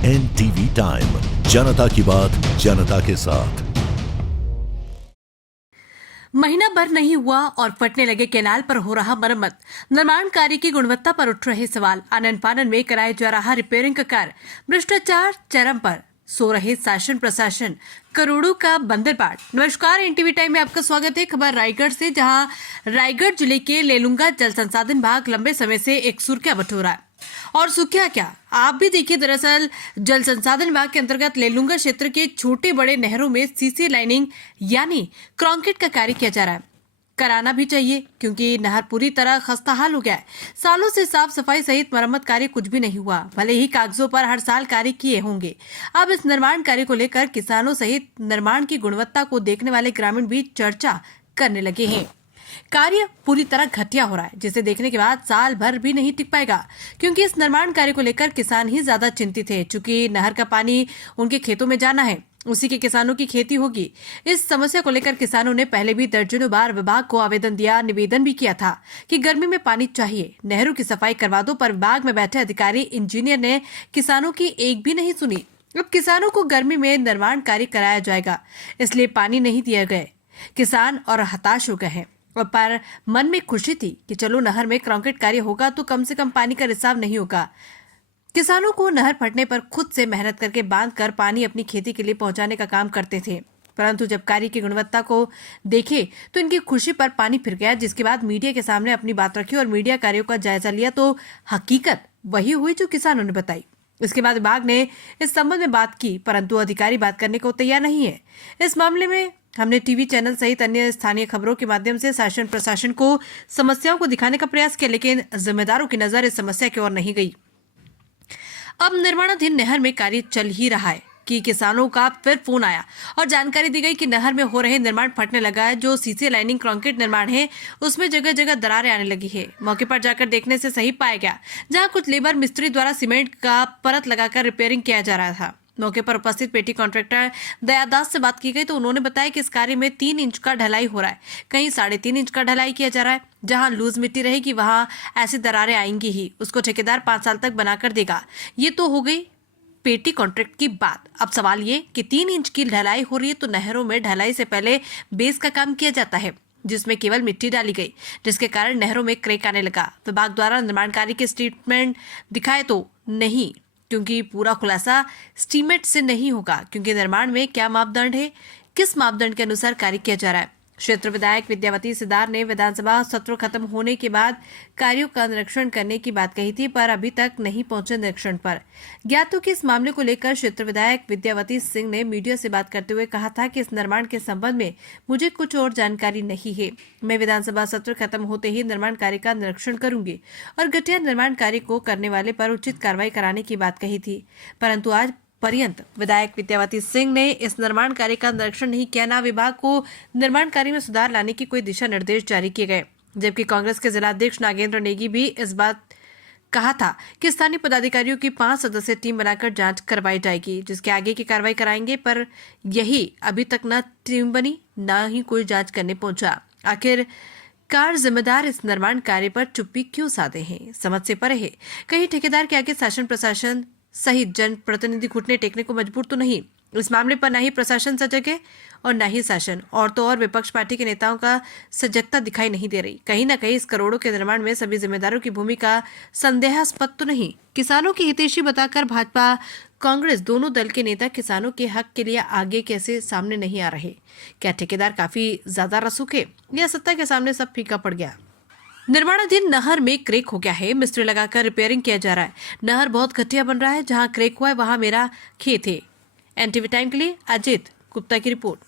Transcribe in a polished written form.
NTV time, जनता की बात जनता के साथ। महीना भर नहीं हुआ और फटने लगे कैनाल पर हो रहा मरम्मत। निर्माण कार्य की गुणवत्ता पर उठ रहे सवाल। आनन फानन में कराया जा रहा रिपेयरिंग का कार्य। भ्रष्टाचार चरम पर, सो रहे शासन प्रशासन, करोड़ों का बंदरबाट। नमस्कार, एनटीवी टाइम में आपका स्वागत है। खबर रायगढ़ से, जहां रायगढ़ जिले के लेलुंगा जल संसाधन विभाग लंबे समय से एक सुर्खियां बटोरा है। और सुर्खियां क्या, आप भी देखिए। दरअसल जल संसाधन विभाग के अंतर्गत लेलुंगा क्षेत्र के छोटे बड़े नहरों में सीसी लाइनिंग यानी कंक्रीट का कार्य किया जा रहा है। कराना भी चाहिए, क्योंकि नहर पूरी तरह खस्ताहाल हो गया है। सालों से साफ सफाई सहित मरम्मत कार्य कुछ भी नहीं हुआ। भले ही कागजों पर हर साल कार्य किए होंगे, अब इस निर्माण कार्य को लेकर किसानों सहित निर्माण की गुणवत्ता को देखने वाले ग्रामीण भी चर्चा करने लगे हैं। कार्य पूरी तरह घटिया हो रहा है, जिसे देखने के बाद साल भर भी नहीं टिक पाएगा, क्योंकि इस निर्माण कार्य को लेकर किसान ही ज्यादा चिंतित है। चूंकि नहर का पानी उनके खेतों में जाना है, उसी के किसानों की खेती होगी। इस समस्या को लेकर किसानों ने पहले भी दर्जनों बार विभाग को आवेदन दिया, निवेदन भी किया था कि गर्मी में पानी चाहिए, नहरों की सफाई करवा दो। पर विभाग में बैठे अधिकारी इंजीनियर ने किसानों की एक भी नहीं सुनी। अब किसानों को गर्मी में निर्माण कार्य कराया जाएगा, इसलिए पानी नहीं दिया गया। किसान और हताश हो गए हैं, पर मन में खुशी थी कि चलो नहर में कंक्रीट कार्य होगा तो कम से कम पानी का रिसाव नहीं होगा। किसानों को नहर फटने पर खुद से मेहनत करके बांध कर पानी अपनी खेती के लिए पहुंचाने का काम करते थे, परंतु जब कार्य की गुणवत्ता को देखे तो इनकी खुशी पर पानी फिर गया। जिसके बाद मीडिया के सामने अपनी बात रखी और मीडिया कार्यों का जायजा लिया तो हकीकत वही हुई जो किसानों ने बताई। इसके बाद विभाग ने इस संबंध में बात की, परंतु अधिकारी बात करने को तैयार नहीं है। इस मामले में हमने टीवी चैनल सहित अन्य स्थानीय खबरों के माध्यम से शासन प्रशासन को समस्याओं को दिखाने का प्रयास किया, लेकिन जिम्मेदारों की नजर इस समस्या की ओर नहीं गई। अब निर्माणाधीन नहर में कार्य चल ही रहा है कि किसानों का फिर फोन आया और जानकारी दी गई कि नहर में हो रहे निर्माण फटने लगा है। जो सीसी लाइनिंग कंक्रीट निर्माण है, उसमें जगह जगह दरारें आने लगी है। मौके पर जाकर देखने से सही पाया गया, जहां कुछ लेबर मिस्त्री द्वारा सीमेंट का परत लगाकर रिपेयरिंग किया जा रहा था। मौके पर उपस्थित पेटी कॉन्ट्रैक्टर दयादास से बात की गई तो उन्होंने बताया कि इस कार्य में 3 इंच का ढलाई हो रहा है, कहीं 3.5 इंच का ढलाई किया जा रहा है। जहां लूज मिट्टी रहेगी वहां ऐसी दरारें आएंगी ही, उसको ठेकेदार 5 साल तक बनाकर देगा। ये तो हो गई पेटी कॉन्ट्रैक्ट की बात। अब सवाल ये कि 3 इंच की ढलाई हो रही है, तो नहरों में ढलाई से पहले बेस का काम किया जाता है, जिसमें केवल मिट्टी डाली गई, जिसके कारण नहरों में क्रैक आने लगा। विभाग द्वारा निर्माण कार्य के स्टेटमेंट दिखाए तो नहीं, क्योंकि पूरा खुलासा स्टीमेट से नहीं होगा, क्योंकि निर्माण में क्या मापदंड है, किस मापदंड के अनुसार कार्य किया जा रहा है। क्षेत्र विधायक विद्यावती सिदार ने विधानसभा सत्र खत्म होने के बाद कार्यों का निरीक्षण करने की बात कही थी, पर अभी तक नहीं पहुंचे निरीक्षण पर। ज्ञात हो कि इस मामले को लेकर क्षेत्र विधायक विद्यावती सिंह ने मीडिया से बात करते हुए कहा था कि इस निर्माण के संबंध में मुझे कुछ और जानकारी नहीं है। मैं विधानसभा सत्र खत्म होते ही निर्माण कार्य का निरीक्षण करूंगी और घटिया निर्माण कार्य को करने वाले पर उचित कार्रवाई कराने की बात कही थी, परंतु आज पर्यंत विधायक विद्यावती सिंह ने इस निर्माण कार्य का निरीक्षण नहीं किया, न विभाग को निर्माण कार्य में सुधार लाने की कोई दिशा निर्देश जारी किए गए। जबकि कांग्रेस के जिलाध्यक्ष नागेंद्र नेगी भी इस बात कहा था कि स्थानीय पदाधिकारियों की 5 सदस्यीय टीम बनाकर जांच करवाई जाएगी, जिसके आगे की कार्रवाई कराएंगे। पर यही अभी तक न टीम बनी, न ही कोई जांच करने पहुंचा। आखिर कार जिम्मेदार इस निर्माण कार्य पर चुप्पी क्यों साधे हैं, समझ से परे है। कहीं ठेकेदार के आगे शासन प्रशासन सहित जन प्रतिनिधि घुटने टेकने को मजबूर तो नहीं। इस मामले पर न ही प्रशासन सजग है और न ही शासन, और तो और विपक्ष पार्टी के नेताओं का सजगता दिखाई नहीं दे रही। कहीं न कहीं इस करोड़ों के निर्माण में सभी जिम्मेदारों की भूमिका संदेहास्पद तो नहीं। किसानों की हितैषी बताकर भाजपा कांग्रेस दोनों दल के नेता किसानों के हक के लिए आगे कैसे सामने नहीं आ रहे। क्या ठेकेदार काफी ज्यादा रसूख है या सत्ता के सामने सब फीका पड़ गया। निर्माणाधीन नहर में क्रैक हो गया है, मिस्त्री लगाकर रिपेयरिंग किया जा रहा है। नहर बहुत घटिया बन रहा है, जहां क्रैक हुआ है वहां मेरा खेत है। एनटीवी टाइम के लिए अजित गुप्ता की रिपोर्ट।